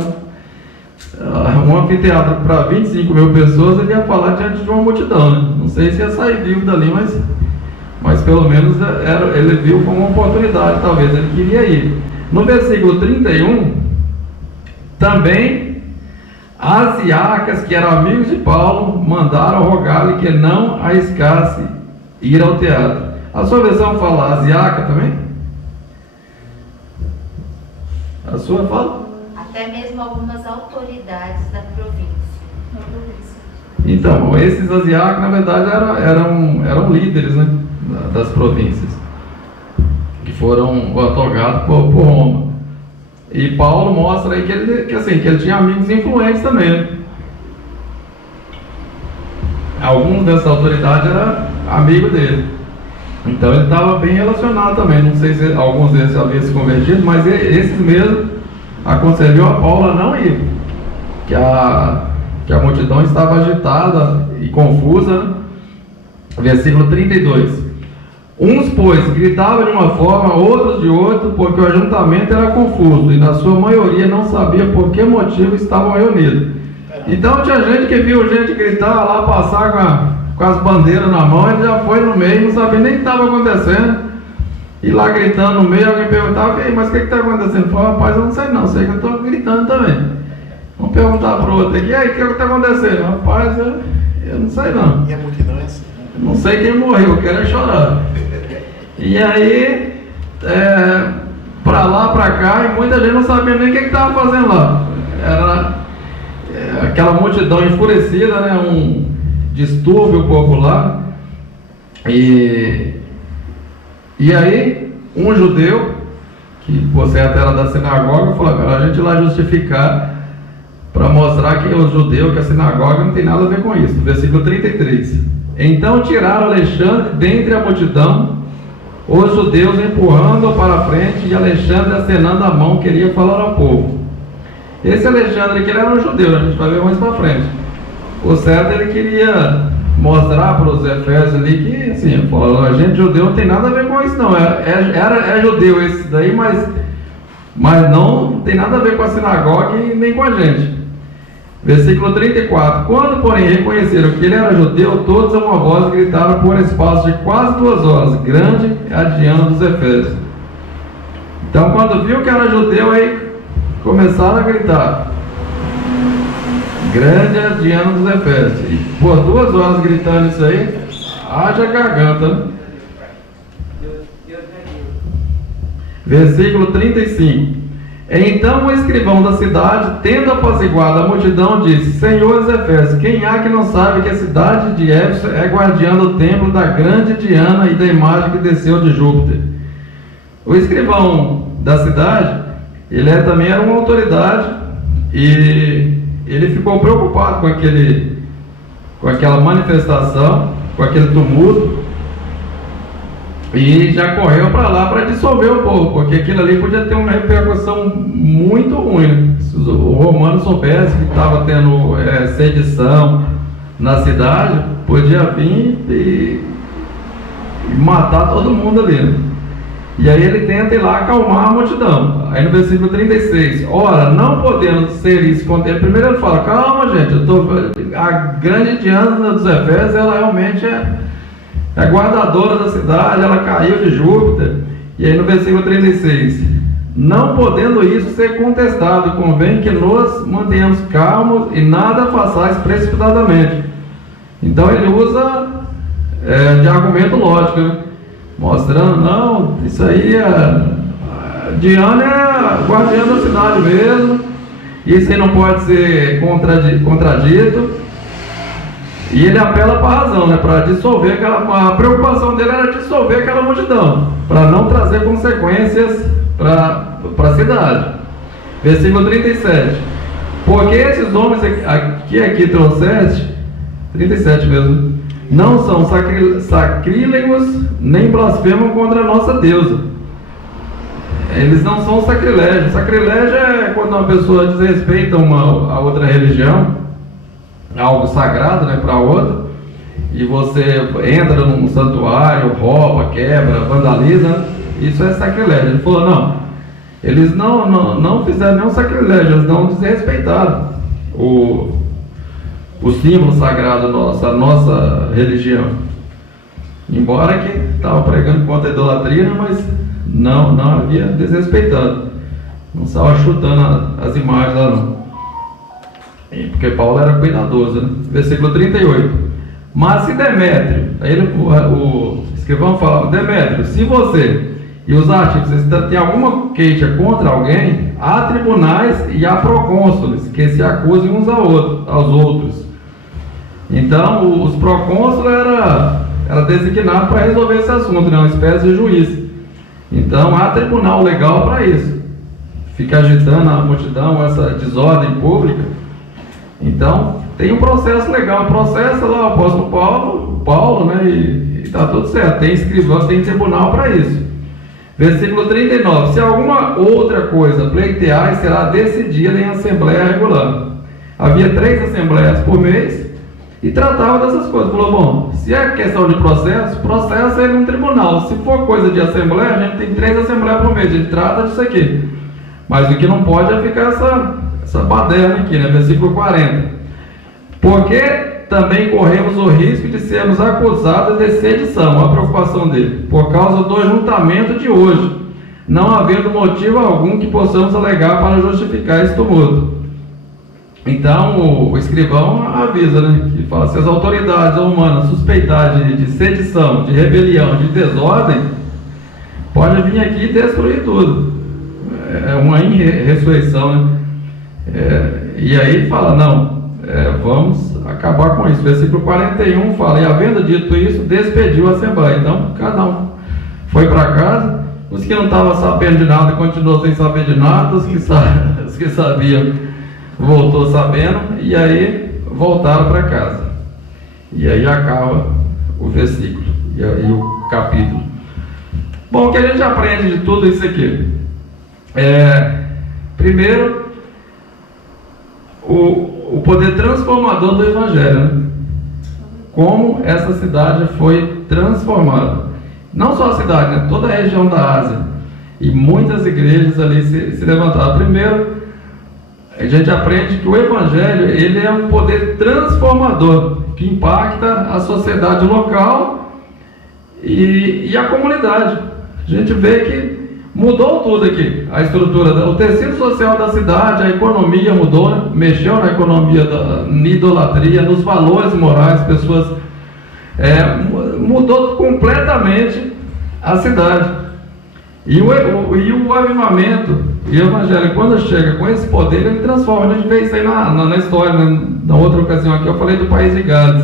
Um anfiteatro para 25 mil pessoas, ele ia falar diante de uma multidão, né? Não sei se ia sair vivo dali, mas pelo menos ele viu como uma oportunidade, talvez ele queria ir. No versículo 31, também as diáconas que eram amigos de Paulo mandaram rogar-lhe que não arriscasse ir ao teatro. A sua versão fala asiática também? A sua fala? Até mesmo algumas autoridades da província. Então, esses asiáticos, na verdade, eram líderes, né, das províncias, que foram otorgados por Roma. E Paulo mostra aí que ele tinha amigos influentes também, né? Alguns dessas autoridades eram amigos dele. Então ele estava bem relacionado também. Não sei se alguns deles haviam se convertido, mas esses mesmo aconselhou a Paulo a não ir, que a multidão estava agitada e confusa, né? Versículo 32. Uns, pois, gritavam de uma forma, outros de outra, porque o ajuntamento era confuso e na sua maioria não sabia por que motivo estavam reunidos. Então tinha gente que viu gente gritar lá, passar com as bandeiras na mão, ele já foi no meio, não sabia nem o que estava acontecendo. E lá gritando no meio, alguém perguntava: "Ei, mas o que está acontecendo?" Ele falou: "Rapaz, eu não sei não, sei que eu estou gritando também." Vamos perguntar para o outro aqui: "E aí, o que está acontecendo?" "Rapaz, eu não sei não." E a multidão é assim. Não sei quem morreu, eu quero é chorar. E aí, pra lá, pra cá, e muita gente não sabia nem o que estava fazendo lá. Era aquela multidão enfurecida, né? Um distúrbio popular. E aí, um judeu, que por certo era da sinagoga, falou: "Agora a gente ir lá justificar, para mostrar que os judeus, que a sinagoga não tem nada a ver com isso." Versículo 33. Então tiraram Alexandre dentre a multidão, os judeus empurrando-o para a frente, e Alexandre acenando a mão queria falar ao povo. Esse Alexandre aqui, ele era um judeu, a gente vai ver mais para frente. O certo, ele queria mostrar para os efésios ali que, assim, falou: "A gente judeu não tem nada a ver com isso não, é judeu esse daí, mas não tem nada a ver com a sinagoga e nem com a gente." Versículo 34. Quando, porém, reconheceram que ele era judeu, todos a uma voz gritaram por espaço de quase 2 horas: "Grande é a Diana dos Efésios." Então, quando viu que era judeu, aí começaram a gritar: "Grande é a Diana dos Efésios." E por 2 horas gritando isso aí, haja garganta, né? Versículo 35. Então o escrivão da cidade, tendo apaziguado a multidão, disse: "Senhores Efésios, quem há que não sabe que a cidade de Éfeso é guardiã do templo da grande Diana e da imagem que desceu de Júpiter?" O escrivão da cidade, ele também era uma autoridade, e ele ficou preocupado com aquela manifestação, com aquele tumulto, e já correu para lá para dissolver o povo, porque aquilo ali podia ter uma repercussão muito ruim. Se os romanos soubessem que estava tendo sedição na cidade, podia vir e matar todo mundo ali, né? E aí ele tenta ir lá acalmar a multidão. Aí no versículo 36, ora, não podendo ser isso contente, primeiro ele fala: "Calma, gente, a grande Diana dos Efésios, ela realmente é guardadora da cidade, ela caiu de Júpiter." E aí no versículo 36, não podendo isso ser contestado, convém que nos mantenhamos calmos e nada façais precipitadamente. Então ele usa de argumento lógico, né? Mostrando: não, isso aí Diana é a guardiã da cidade mesmo, isso aí não pode ser contradito. E ele apela para a razão, né? Para dissolver a preocupação dele era dissolver aquela multidão, para não trazer consequências para a cidade. Versículo 37. Porque esses homens aqui trouxeste, 37 mesmo, não são sacrílegos, nem blasfemam contra a nossa deusa. eles não são sacrilégio. Sacrilégio é quando uma pessoa desrespeita a outra religião, algo sagrado, né, para outra, e você entra num santuário, rouba, quebra, vandaliza, isso é sacrilégio. Ele falou, não, eles não fizeram nenhum sacrilégio, eles não desrespeitaram o símbolo sagrado nosso, a nossa religião. Embora que estava pregando contra a idolatria, mas não havia desrespeitado. Não estava chutando as imagens lá não. Porque Paulo era cuidadoso, né? Versículo 38. Mas se Demétrio, aí o escrivão fala, Demétrio, se você e os artífices têm alguma queixa contra alguém, há tribunais e há procônsules que se acusem uns aos outros. Então, os procônsules era designado para resolver esse assunto, né? Uma espécie de juiz. Então, há tribunal legal para isso. Fica agitando a multidão, essa desordem pública. Então, tem um processo legal. Processa lá o apóstolo Paulo, né? E está tudo certo. Tem escrivão, tem tribunal para isso. Versículo 39. Se alguma outra coisa pleitear, será decidida em assembleia regular. Havia 3 assembleias por mês e tratava dessas coisas. Falou, bom, se é questão de processo é num tribunal. Se for coisa de assembleia, a gente tem 3 assembleias por mês, a gente trata disso aqui. Mas o que não pode é ficar essa baderna aqui, né? Versículo 40. Porque também corremos o risco de sermos acusados de sedição, a preocupação dele, por causa do ajuntamento de hoje, não havendo motivo algum que possamos alegar para justificar esse tumulto. Então o escrivão avisa, né, que fala, se as autoridades humanas suspeitar de sedição, de rebelião, de desordem, pode vir aqui e destruir tudo. É uma ressurreição, né? E aí fala, não, vamos acabar com isso. Versículo 41 fala, e havendo dito isso, despediu a assembleia. Então cada um foi para casa. Os que não estavam sabendo de nada continuou sem saber de nada, os que sabiam voltou sabendo, e aí voltaram para casa. E aí acaba o versículo e o capítulo. Bom, o que a gente aprende de tudo isso aqui? Primeiro, o poder transformador do Evangelho, né? Como essa cidade foi transformada. Não só a cidade, né? Toda a região da Ásia. E muitas igrejas ali se levantaram. Primeiro, a gente aprende que o Evangelho, ele é um poder transformador, que impacta a sociedade local e a comunidade. A gente vê que mudou tudo aqui, a estrutura, o tecido social da cidade, a economia mudou, né? Mexeu na economia, na idolatria, nos valores morais, pessoas, mudou completamente a cidade. E o avivamento e o Evangelho, quando chega com esse poder, ele transforma. A gente vê isso aí na história, né? Na outra ocasião aqui eu falei do país de Gales,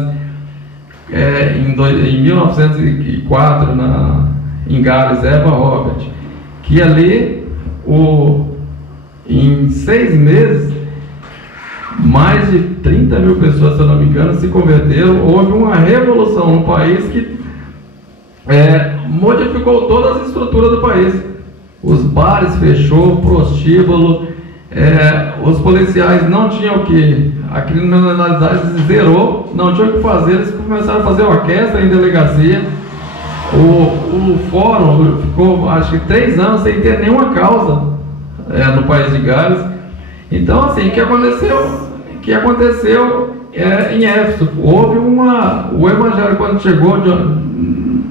em 1904, em Gales, Eva Robert, que ali, em 6 meses, mais de 30 mil pessoas, se eu não me engano, se converteram. Houve uma revolução no país que modificou todas as estruturas do país. Os bares fechou, o prostíbulo, os policiais não tinham o que, a criminalidade zerou, não tinham o que fazer, eles começaram a fazer orquestra em delegacia. O fórum ficou, acho que 3 anos sem ter nenhuma causa no país de Gales. Então, assim, o que aconteceu em Éfeso? Houve o Evangelho, quando chegou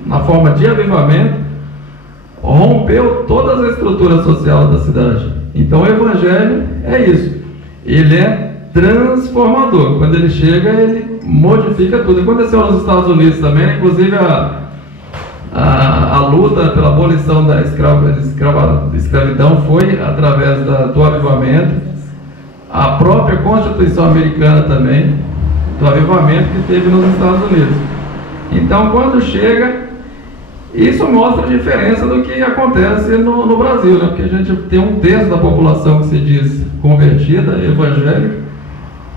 na forma de avivamento, rompeu todas as estruturas sociais da cidade. Então o Evangelho é isso, ele é transformador. Quando ele chega, ele modifica tudo. Aconteceu nos Estados Unidos também, inclusive a luta pela abolição da escravidão foi através do avivamento. A própria Constituição americana também, do avivamento que teve nos Estados Unidos. Então quando chega, isso mostra a diferença do que acontece no Brasil, né? Porque a gente tem 1/3 da população que se diz convertida, evangélica,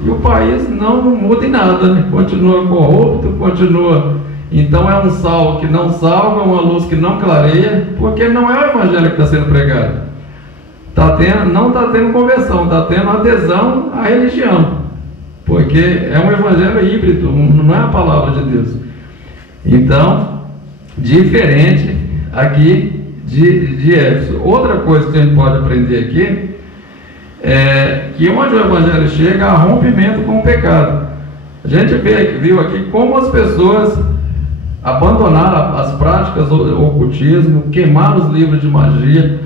e o país não muda em nada, né? Continua corrupto, continua. Então é um sal que não salga, uma luz que não clareia, porque não é o Evangelho que está sendo pregado. não está tendo conversão, está tendo adesão à religião, porque é um evangelho híbrido, não é a palavra de Deus. Então, diferente aqui de Éfeso. Outra coisa que a gente pode aprender aqui é que onde o evangelho chega, há rompimento com o pecado. A gente viu aqui como as pessoas abandonaram as práticas do ocultismo, queimaram os livros de magia,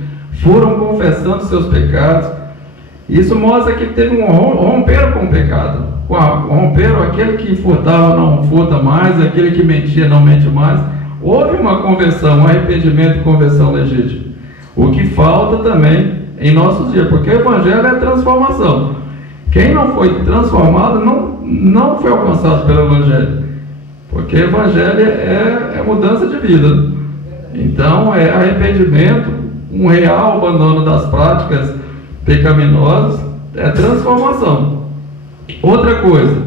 foram confessando seus pecados. Isso mostra que teve romperam com o pecado. Romperam, aquele que furtava não furta mais, aquele que mentia não mente mais. Houve uma conversão, um arrependimento e conversão legítima. O que falta também em nossos dias, porque o evangelho é transformação. Quem não foi transformado não foi alcançado pelo evangelho, porque o evangelho é mudança de vida. Então é arrependimento, um real abandono das práticas pecaminosas, é transformação. Outra coisa,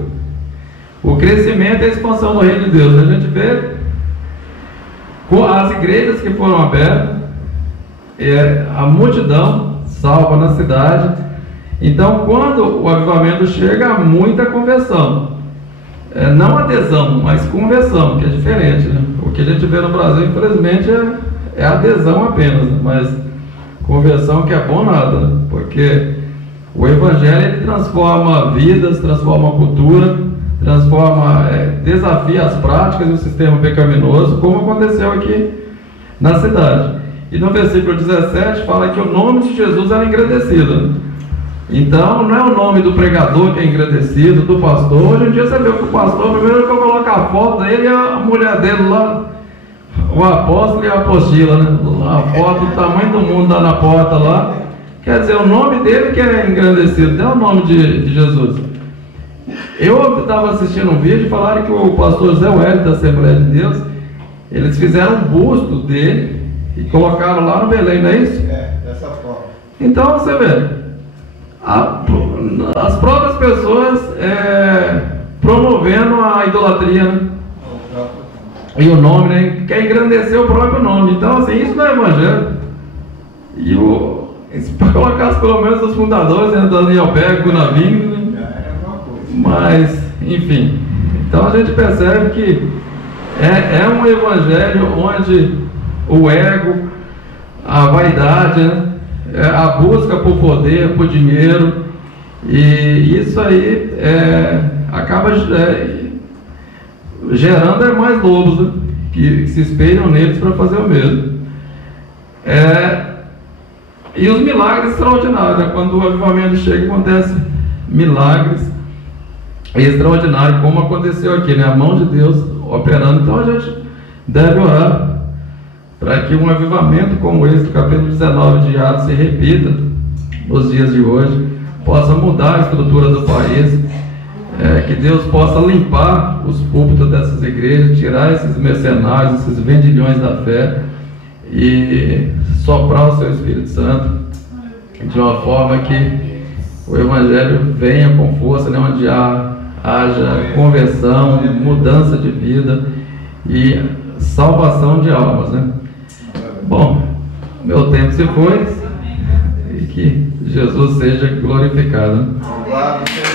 o crescimento e a expansão do reino de Deus. A gente vê as igrejas que foram abertas, a multidão salva na cidade. Então, quando o avivamento chega, há muita conversão. Não adesão, mas conversão, que é diferente, né? O que a gente vê no Brasil, infelizmente, é adesão apenas, mas conversão que é bom nada, né? Porque o evangelho ele transforma vidas, transforma a cultura, desafia as práticas e o sistema pecaminoso, como aconteceu aqui na cidade. E no versículo 17 fala que o nome de Jesus era engrandecido. Então não é o nome do pregador que é engrandecido, do pastor. Hoje em dia você vê que o pastor, primeiro que eu coloco a foto dele e a mulher dele lá, o apóstolo e a apostila, né? A foto do tamanho do mundo lá na porta lá. Quer dizer, o nome dele que é engrandecido, não é o nome de Jesus. Eu estava assistindo um vídeo e falaram que o pastor Zé Wélio da Assembleia de Deus, eles fizeram um busto dele e colocaram lá no Belém, não é isso? Dessa forma. Então você vê, as próprias pessoas promovendo a idolatria, né? E o nome, né? Quer engrandecer o próprio nome. Então assim, isso não é evangelho. E se colocasse pelo menos os fundadores, né? Daniel Beck, Gunaving, né? Mas, enfim, então a gente percebe que é um evangelho onde o ego, a vaidade, né? A busca por poder, por dinheiro, e isso aí acaba gerando mais lobos, né? Que se espelham neles para fazer o mesmo. E os milagres extraordinários, né? Quando o avivamento chega, acontece milagres extraordinários, como aconteceu aqui, né? A mão de Deus operando. Então a gente deve orar para que um avivamento como esse, do capítulo 19 de Atos, se repita nos dias de hoje, possa mudar a estrutura do país, que Deus possa limpar os púlpitos dessas igrejas, tirar esses mercenários, esses vendilhões da fé e soprar o seu Espírito Santo de uma forma que o Evangelho venha com força, né, onde haja conversão, mudança de vida e salvação de almas, né? Bom, meu tempo se foi e que Jesus seja glorificado. Louvado seja